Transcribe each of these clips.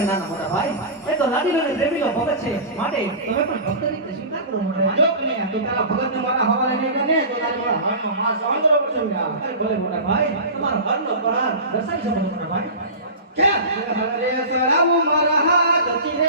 તમારે નાના મોટા ભાઈ એ તો લાડીલો ને પ્રેમીલો ભગત છે. માટે તમે પણ ભક્ત રીતે સ્વીકાર કરો મોટા જો કનૈયા તું તારા ભગતને મારા હવાલે નહીં કરે તો તારી મારા હાથનો માર સહન પડશે અરે ભલે મોટા ભાઈ. તમારો ઘરનો પ્રહાર દર્શાવી શકો મોટા ભાઈ. કે? હરે સરાવું મારા હાથથી રે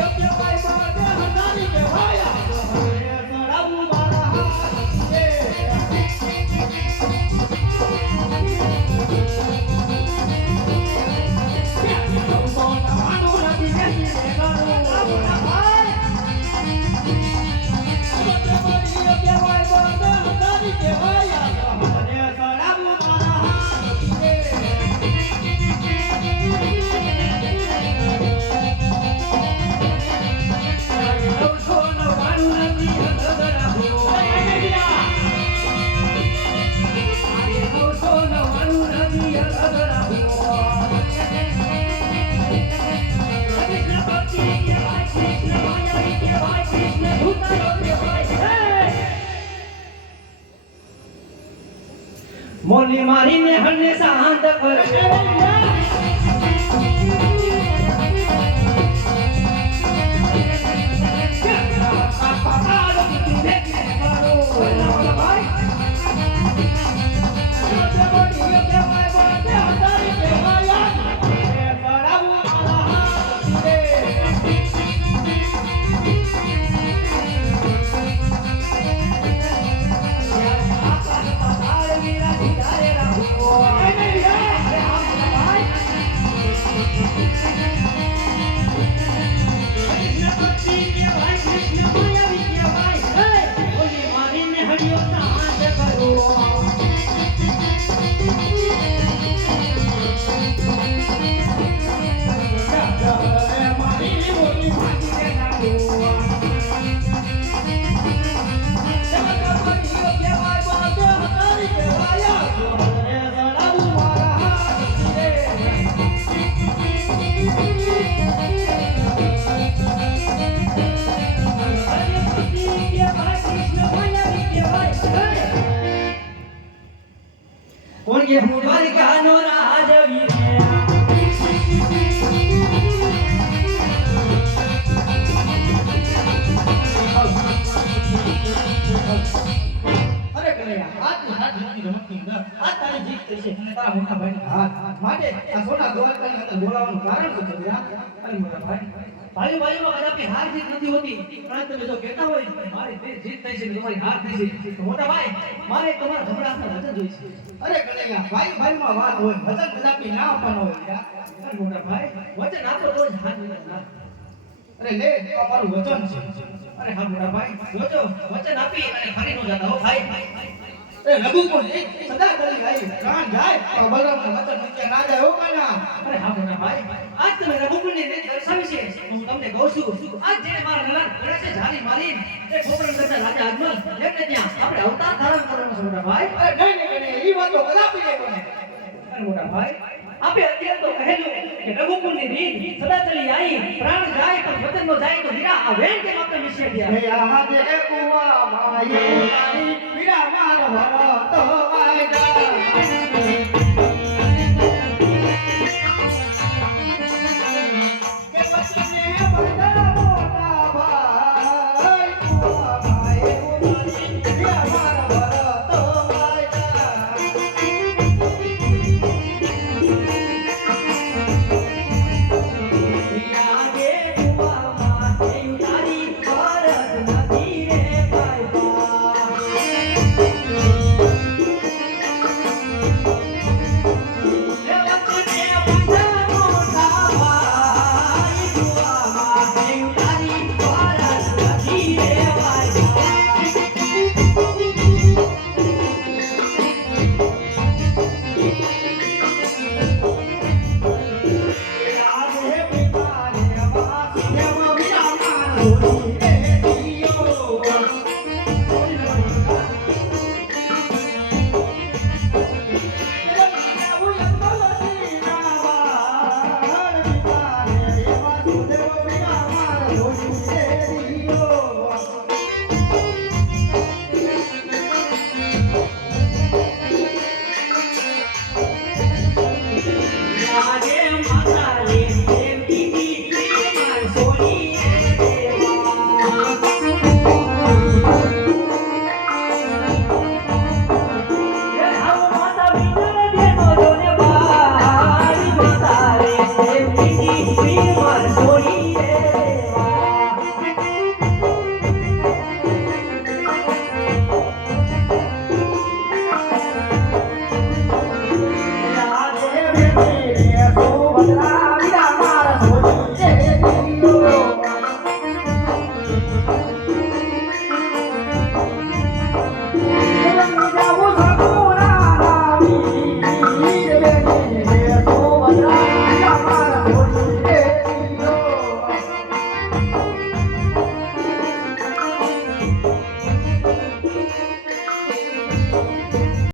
ดี๋ยวเดี๋ยวไป મોલી મારીને હને પર કરે કોણ કે દ્વારકાનો રાજ અરે કનૈયા આજની હાથ જીતની રમતની અંદર. આ તારી જીત થઈ છે અને તારા મોટા ભાઈના હાથ. માટે આ સોના દોલતની અંદર બોલાવવાનું કારણ શું છે બેટા? અરે મોટા ભાઈ ભાઈઓમાં કદાપી હાર જીત નથી હોતી. પણ તમે જો કહેતા હોય, મારી તે જીત થઈ છે તમારી હાર થઈ છે. મોટા ભાઈ, મારે તમારા ઢબડા વજન વચન જોઈશે અરે કલેગા ભાઈ ભાઈમાં વાત હોય, વજન કદાપી ના આપવાનો હોય બેટા. મોટા ભાઈ વચન આપો તો જ હાર અરે લે આ મારું વચન છે. અરે હા મોટા ભાઈ, જોજો વચન આપી અને ફરી નો જતા હો ભાઈ. એ રઘુ પણ એક સદા આવી પ્રાણ જાય. તો વચન નીચે ના જાય હો કાના. અરે હા મોટા ભાઈ આજ તમે રઘુકુળની રીત દર્શાવી છે હું તમને કહું છું આજ જેને મારા નલાન કરે છે જારી મારી એ ખોપડી કરતા રાજા અજમલ એમને ત્યાં આપણે અવતાર ધારણ કરવાનો છે મોટા ભાઈ. અરે નહીં નહીં કનૈયા વાતો કદાપી નહીં બને અરે મોટા ભાઈ આપે અત્યારે તો કહેલું કે રઘુકુળની રીત સદા ચલી આવી પ્રાણ જાય પણ વચન નો જાય તો હીરા આ કેમ આપણે વિશે ગયા હે આહા દે કુવા માયે તારી મારો વરો તો આઈ જા.